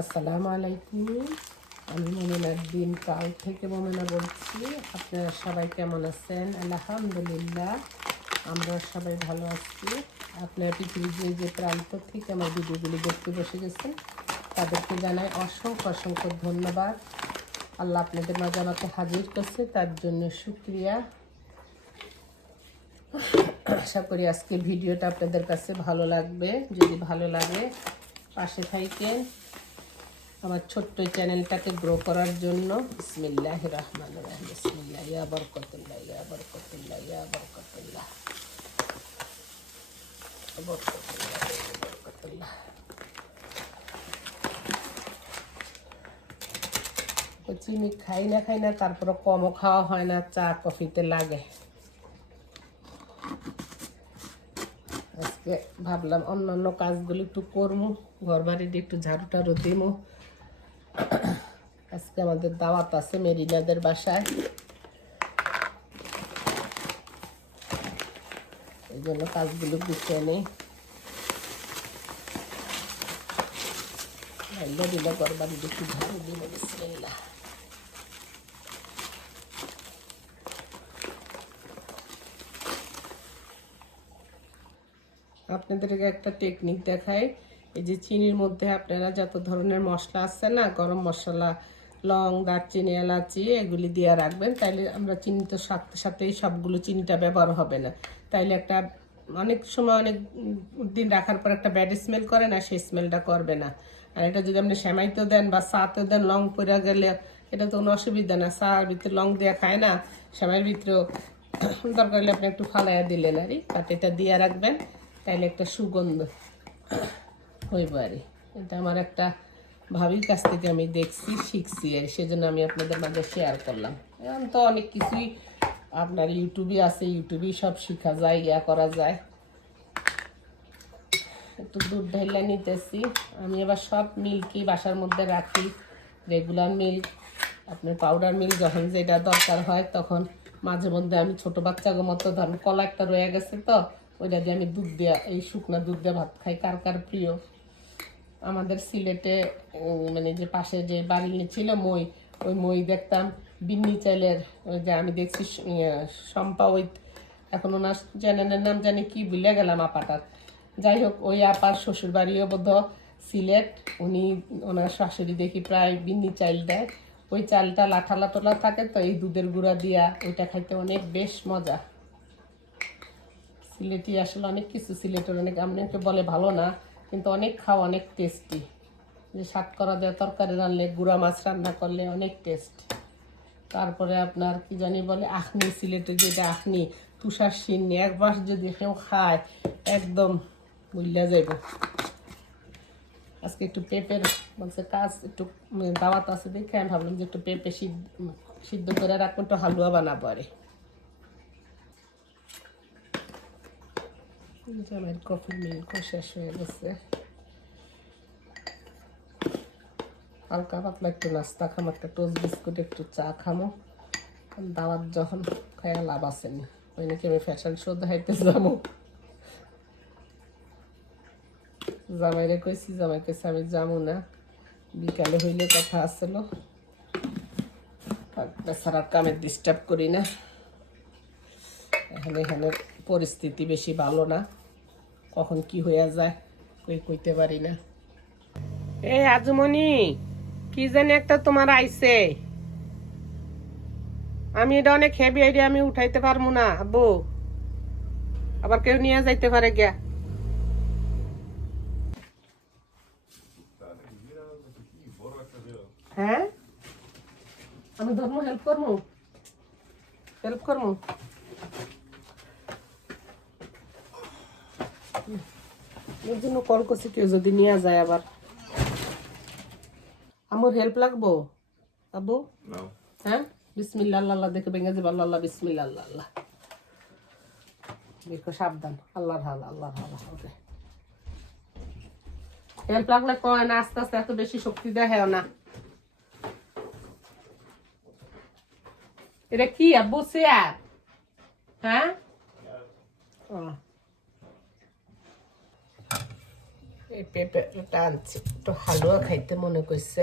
আসসালামু আলাইকুম। আমি মোমেনার দিন কাল থেকে মোমেনা বলছি। আপনারা সবাই কেমন আছেন? আলহামদুলিল্লাহ আমরা সবাই ভালো আছি। আপনারা পৃথিবীর যে যে প্রান্ত থেকে আমার ভিডিওগুলি দেখতে বসে গেছেন, তাদেরকে জানাই অসংখ্য অসংখ্য ধন্যবাদ। আল্লাহ আপনাদের মাঝে আমাকে হাজির করছে, তার জন্য শুক্রিয়া। আশা করি আজকে ভিডিওটা আপনাদের কাছে ভালো লাগবে। যদি ভালো লাগে, পাশে থাকেন আমার ছোট্ট চ্যানেলটাকে গ্রো করার জন্য। বিসমিল্লাহ রহমান রাহিম। বিসমিল্লাহ, ইয়া বরকতুল্লাহ ইয়া বরকতুল্লাহ ইয়া বরকতুল্লাহ। চিনি খাই না খাই না তারপরে কমও খাওয়া হয় না, চা কফিতে লাগে। আজকে ভাবলাম অন্যান্য কাজগুলো একটু করব ঘর বাড়িতে একটু ঝাড়ু টাড়ু দিমো। আজকে আমাদের দাওয়াত আছে মেরিনাদের বাসায়। এই জন্য কাজগুলো গুছিয়ে নেই। একটু ঝাড়ু আপনাদেরকে একটা টেকনিক দেখাই। এই যে চিনির মধ্যে আপনারা যত ধরনের মশলা আছে না, গরম মশলা লং দারচিনি, এলাচি এগুলি দিয়ে রাখবেন। তাইলে আমরা চিনি তো সাথে সাথেই সবগুলো চিনিটা ব্যবহার হবে না। তাইলে একটা অনেক সময় অনেক দিন রাখার পর একটা ব্যাড স্মেল করে না, সেই স্মেলটা করবে না। আর এটা যদি আপনি সেমাইতেও দেন বা চাতেও দেন, লং পরে গেলে এটা তো কোনো অসুবিধা না। চার ভিতরে লং দেওয়া খায় না, সেমাইয়ের ভিতরেও দরকার হলে আপনি একটু ফালাইয়া দিলেন আর বাট এটা দিয়ে রাখবেন, তাইলে একটা সুগন্ধ হইব আর এটা আমার একটা ভাবির কাছ থেকে আমি দেখছি, শিখছি, আর সেজন্য আমি আপনাদের মাঝে শেয়ার করলাম। এখন তো অনেক কিছুই আপনার ইউটিউবে আছে ইউটিউবেই সব শেখা যায়, ইয়া করা যায়। একটু দুধ ঢেলে নিতেছি। আমি এবার সব মিল্কই বাসার মধ্যে রাখি। রেগুলার মিল্ক আপনার পাউডার মিল্ক যখন যেটা দরকার হয়, তখন মাঝে মধ্যে আমি ছোট বাচ্চাগো মতো, ধরেন কলা একটা রয়ে গেছে তো, ওইটা দিয়ে আমি দুধ দেওয়া এই শুকনা দুধ দিয়ে ভাত খাই। কার কার প্রিয়? আমাদের সিলেটে মানে যে পাশে যে বাড়ি ছিল মই ওই মই দেখতাম। বিন্নি চাইলের যে আমি দেখছি ইয়ে, শম্পা ওই এখন ওনার চ্যানেলের নাম জানি কি ভুলে গেলাম আপাটার যাই হোক ওই আপার শ্বশুর বাড়িও বোধ সিলেট। উনি ওনার শাশুড়ি দেখি প্রায় বিন্নি চাইল দেয়। ওই চালটা লাঠা লাটোলা থাকে তো এই দুধের গুঁড়া দিয়া ওইটা খাইতে অনেক বেশ মজা। সিলেটি আসলে অনেক কিছু সিলেটের অনেক অনেকে বলে ভালো না। কিন্তু অনেক খাওয়া অনেক টেস্টি যে করা দেওয়া তরকারি রানলে গুঁড়া মাছ রান্না করলে অনেক টেস্ট তারপরে আপনার কি জানি বলে, আখনি সিলেটে যেটা আখনি, তুষার সিন্নি একবার যদি কেউ খায়, একদম বুঝলা যাইব। আজকে একটু পেঁপের বলছে কাজ, একটু দাওয়াত আছে দেখে আমি ভাবলাম যে একটু পেঁপে সিদ্ধ সিদ্ধ করে রাখব, একটু হালুয়া বানাবো আরে। জামাইয়ের কফি মিল্ক শেষ হয়ে গেছে হালকা পাতলা একটু নাস্তা খামো একটা টোস্ট বিস্কুট একটু চা খামো দাওয়াত যখন খায়া লাভ আসেনি ওই নাকি আমি ফ্যাশন শো দেখাইতে যাব জামাইরে কইছি জামাই কইছে আমি যাব না বিকালে হইলে কথা আসলো বেচারার কামের ডিস্টার্ব করি না এখানে এখানে পরিস্থিতি বেশি ভালো না কখন কি হয়ে যায়, কই কইতে পারি না। এই আজমনি, কি জানি একটা তোমার আইছে। আমি এটা অনেক হেভি আইডিয়া আমি উঠাইতে পারব না, আব্বু। আবার কেউ নিয়ে যাইতে পারে গিয়া। হ্যাঁ? আমি ধর্ম হেল্প করব? হেল্প করব? এর জন্য কল করছি কেউ যদি নিয়ে যায় আবার। আমার হেল্প লাগবো? আবু হ্যাঁ? বিসমিল্লা আল্লাহ দেখে ভেঙে যাবে আল্লাহ আল্লাহ বিসমিল্লা আল্লাহ আল্লাহ দেখো সাবধান। আল্লাহর হাল আল্লাহর হাল ওকে হেল্প লাগলে কয় না আস্তে আস্তে এত বেশি শক্তি দেয় না। এটা কি আব্বু? চেয়ার হ্যাঁ? ও এই পেঁপেটা আনছি। একটু হালুয়া খাইতে মনে করছে।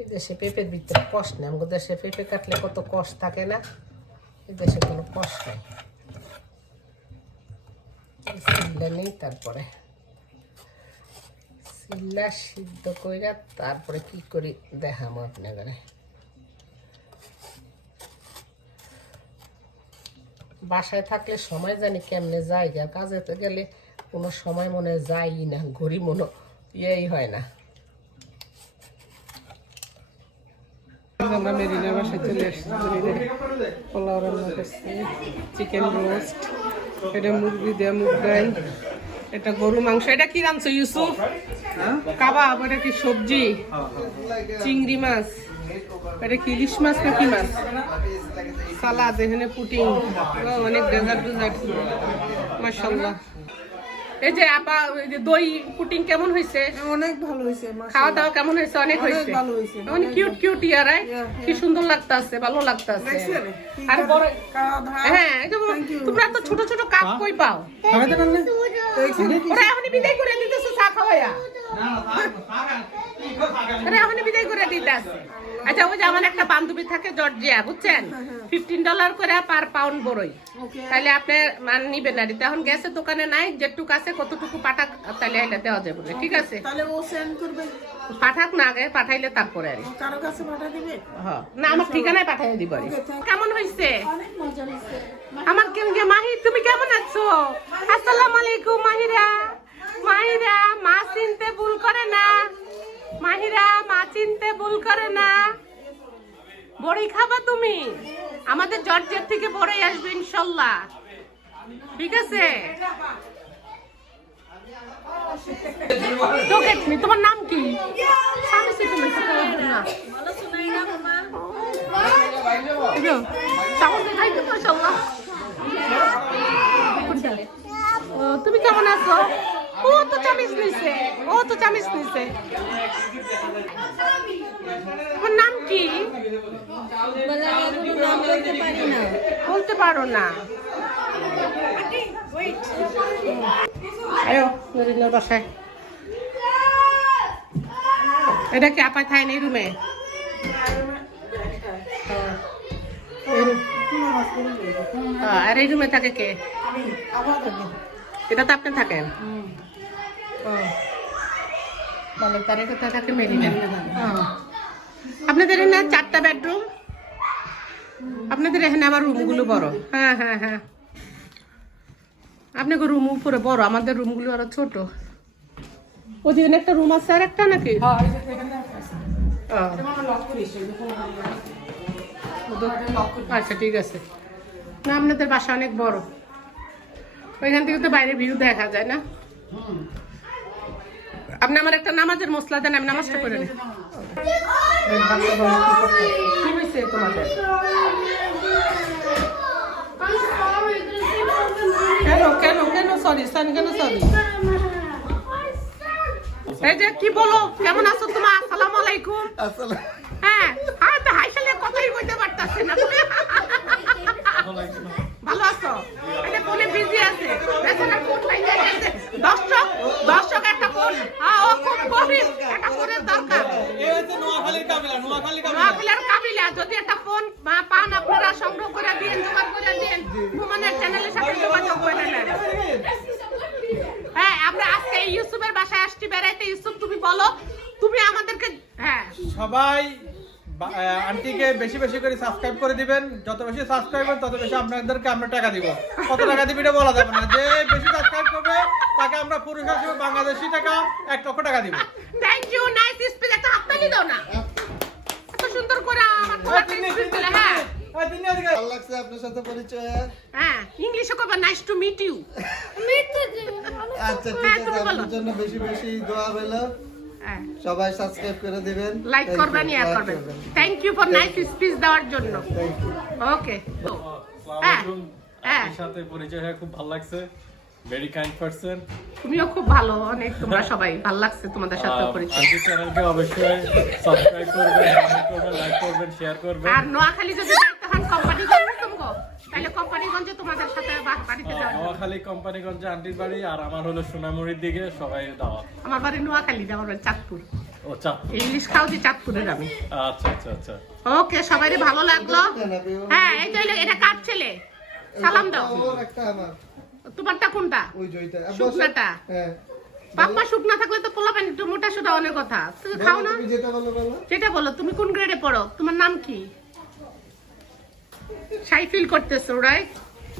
এই দেশে পেঁপের ভিতরে কষ নেই। আমাদের দেশে পেঁপে কাটলে কত কষ থাকে না? এই দেশে কোনো কষ নেই। সিল্লা নেই তারপরে। সিল্লা সিদ্ধ কইরা তারপরে কি করি দেখামো আপনাদের। বাসায় থাকলে সময় জানি কেমনে যায় যা কাজেতে গেলে কোনো সময় মনে হয় যায়ই না ঘড়ি মনে ইয়েই হয় না। আমরা মেরিনা বাসায় চলে এসেছি পোলাও রান্না করছি চিকেন রোস্ট এটা মুরগি দেওয়া মুরগাই এটা গরু মাংস। এটা কি রাঁধছো ইউসুফ? কাবাব এটা কি সবজি? চিংড়ি মাছ। এটা কি ইলিশ মাছ না কি মাছ? সালাদ এখানে পুটিং। অনেক ডেজার্ট ডেজার্ট। মাশাল্লাহ এই যে আপা দই পুটিং কেমন হয়েছে? অনেক ভালো হয়েছে খাওয়া দাওয়া কেমন হয়েছে? অনেক হয়েছে। ভালো হয়েছে। অনেক কিউট কিউট ইয়ারাই। কি সুন্দর লাগতাছে ভালো লাগতাছে। আর বড় হ্যাঁ এই তোমরা তো ছোট ছোট কাপ কই পাও? ওরা এখনই বিদায় করে দিতেছে চা খাওয়াইয়া। ওরা এখনই বিদায় করে দিতেছে। আচ্ছা ওই যে আমার একটা বান্ধবী থাকে জর্জিয়া বুঝছেন? ফিফটিন ডলার করে পার পাউন্ড বড়ই। তাহলে আপনি মান নিবেন না। এখন গ্যাসের দোকানে নাই যেটুক আছে কতটুকু পাঠাক তাহলে আইলে দেওয়া যাবে ঠিক আছে? তাহলে ও সেন্ড করবে। পাঠাক না আগে পাঠাইলে তারপরে আর। কি। কারও কাছে পাঠা দিবে? হ্যাঁ। না আমার ঠিকানায় পাঠাই দিব আর। কেমন হয়েছে আমার কেমন যে মাহি তুমি কেমন আছো? আসসালামু আলাইকুম মাহিরা। মাহিরা মা চিনতে ভুল করে না। মাহিরা, মা চিনতে ভুল করে না। বড়ি খাবা তুমি? আমাদের জর্জের থেকে বড়ই আসবে, ইনশাল্লাহ। ঠিক আছে? তোমার নাম কি? তুমি কেমন আছো? তো চামিচ নিছে, ও তো চামিচ নিছে। তোমার নাম কি? বলতে পারো না। বাসায়। এটা কি আপা থাই নেই রুমে? আর এই রুমে থাকে কে? এটা তো আপনি থাকেন। ভালো তারে কোথায় থাকে মেরিনা। আপনাদের এখানে চারটা বেডরুম আপনাদের এখানে আবার রুমগুলো বড়। হ্যাঁ হ্যাঁ হ্যাঁ। আপনাকে রুম উপরে বড় আমাদের রুমগুলো আরও ছোট। ওদিকে একটা রুম আছে আর একটা নাকি? ও। আচ্ছা ঠিক আছে। না আপনাদের বাসা অনেক বড়। ওইখান থেকে তো বাইরের ভিউ দেখা যায় না। আপনি আমার একটা নামাজের মশলা দেন, আমি নামাজটা করে নিই। কি কেন কেন কেন সরি কেন সরি এই যে বলো? কেমন তোমার? আসসালামু আলাইকুম। হ্যাঁ আর তো কথাই বলতে না ভালো আছো? বিজি আছে। দর্শক দর্শক একটা হ্যাঁ একটা ফোনের দরকার। নোয়াখালীর কাবিলা যদি একটা ফোন পান আপনারা সংগ্রহ করে দিন জোগাড় করে দিন ভুমনের চ্যানেলের সাথে যোগাযোগ করে নেন। হ্যাঁ আমরা আজকে ইউসুফের বাসায় আসছি বেড়াইতে। ইউসুফ তুমি বলো তুমি আমাদেরকে হ্যাঁ। সবাই আন্টিকে বেশি বেশি করে সাবস্ক্রাইব করে দিবেন। যত বেশি সাবস্ক্রাইব তত বেশি আপনাদেরকে আমরা টাকা দিব। কত টাকা দিবি এটা বলা যাবে না। যে বেশি সাবস্ক্রাইব করবে তাকে আমরা পুরস্কার হিসেবে বাংলাদেশি টাকা এক লক্ষ টাকা দিব। থ্যাংক ইউ নাইস স্পিচ একটা হাততালি দাও না। এত সুন্দর করে আমার স্পিচ হ্যাঁ। এই তিন্নি এদিকে। ভালো লাগছে আপনার সাথে পরিচয়। ইংলিশে কবে নাইস টু মিট ইউ আচ্ছা ঠিক আছে আপনার জন্য বেশি বেশি দোয়া রইল। সবাই সাবস্ক্রাইব করে দিবেন। লাইক করবেন করবেন। Thank you for nice speech দেওয়ার জন্য। ওকে হ্যাঁ হ্যাঁ। সাথে পরিচয় হয়ে খুব ভালো লাগছে। ভেরি কাইন্ড পারসন তুমিও খুব ভালো অনেক তোমরা সবাই ভালো লাগছে তোমাদের সাথে পরিচয়। আন্টি চ্যানেলকে অবশ্যই সাবস্ক্রাইব করবেন কমেন্ট করবেন লাইক করবেন শেয়ার করবেন। আর নোয়াখালী যদি যাইতে হন কোম্পানি তাহলে কোম্পানিগঞ্জে তোমাদের সাথে বাড়িতে যাওয়া যাবে। নোয়াখালী কোম্পানিগঞ্জে আন্টির বাড়ি আর আমার হলো সোনামুড়ির দিকে সবাই দাওয়াত আমার বাড়ি নোয়াখালী আমার বাড়ি চাঁদপুর। ও চাপ ইংলিশ খাওয়াছি চাঁদপুরের আমি আচ্ছা আচ্ছা আচ্ছা। ওকে সবাই ভালো লাগল। হ্যাঁ এই তো এটা কার ছেলে? সালাম দাও। একটা আমার। তোমারটা কোনটা? ওই জয়টা আব্বা, শুকনাটা? হ্যাঁ। পাপ্পা শুকনা থাকলে তো পোলা পানি একটু মোটা সোটা অনেক কথা। তুমি খাও না? তুমি যেটা বলো বলো। সেটা বলো তুমি কোন গ্রেডে পড়ো? তোমার নাম কি? শাই ফিল করতেছো right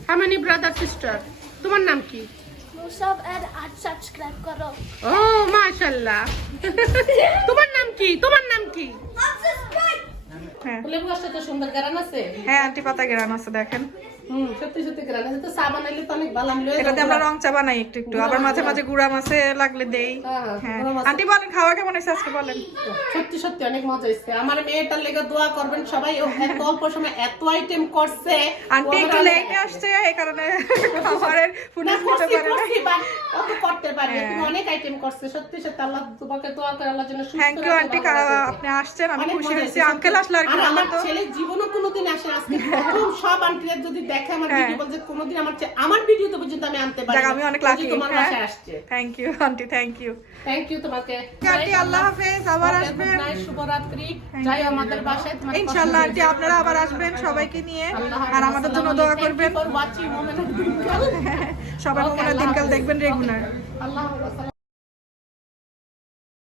how many brother sister তোমার নাম কি? সব এর আট সাবস্ক্রাইব করো। ও মাশাআল্লাহ। তোমার নাম কি? তোমার নাম কি? হ্যাঁ। লেবু গাছটা তো সুন্দর গারান আছে। হ্যাঁ আন্টি পাতা গেরান আছে দেখেন। সত্যি সত্যি গারান তো চা বানাইলে তো অনেক ভালো আমি এটাতে আমরা রং চা বানাই একটু একটু। আবার মাঝে মাঝে গুড়া মাছে লাগলে দেই। হ্যাঁ, হ্যাঁ গুঁড়া মাছে- আন্টি বলেন খাওয়া কেমন হয়েছে আজকে বলেন। সত্যি সত্যি অনেক মজা হয়েছে। আমার মেয়েটার লেগে দোয়া করবেন সবাই ও এত অল্প সময় এত আইটেম করছে। আন্টি একটু লেটে আসছে এই কারণে খাবারের ফুটেজ নিতে পারে না। অত করতে পারবে হ্যাঁ। তুমি অনেক আইটেম করছে। সত্যি সত্যি আল্লাহ তোমাকে দোয়া করে আল্লাহ যেন সুস্থ থ্যাংক ইউ আন্টি আপনি আসছেন আমি খুশি হয়েছি। আঙ্কেল আসলে আর কি আমার ছেলে জীবনও কোনোদিন আসে। আজকে প্রথম সব আন্টিরা যদি দেখে আমার হ্যাঁ। ভিডিও বলছে কোনোদিন আমার আমার পর্যন্ত আমি আনতে পারি আমি অনেক লাকি তোমার বাসায় আসছে। Thank you aunty thank you thank you তোমাকে। আন্টি আল্লাহ হাফেজ আবার আসবেন। শুভরাত্রি। যাই আমাদের বাসায় ইনশাআল্লাহ আন্টি আপনারা আবার আসবেন সবাইকে নিয়ে। আর আমাদের জন্য দোয়া করবেন। সবাই দিনকাল। দেখবেন রেগুলার আল্লাহ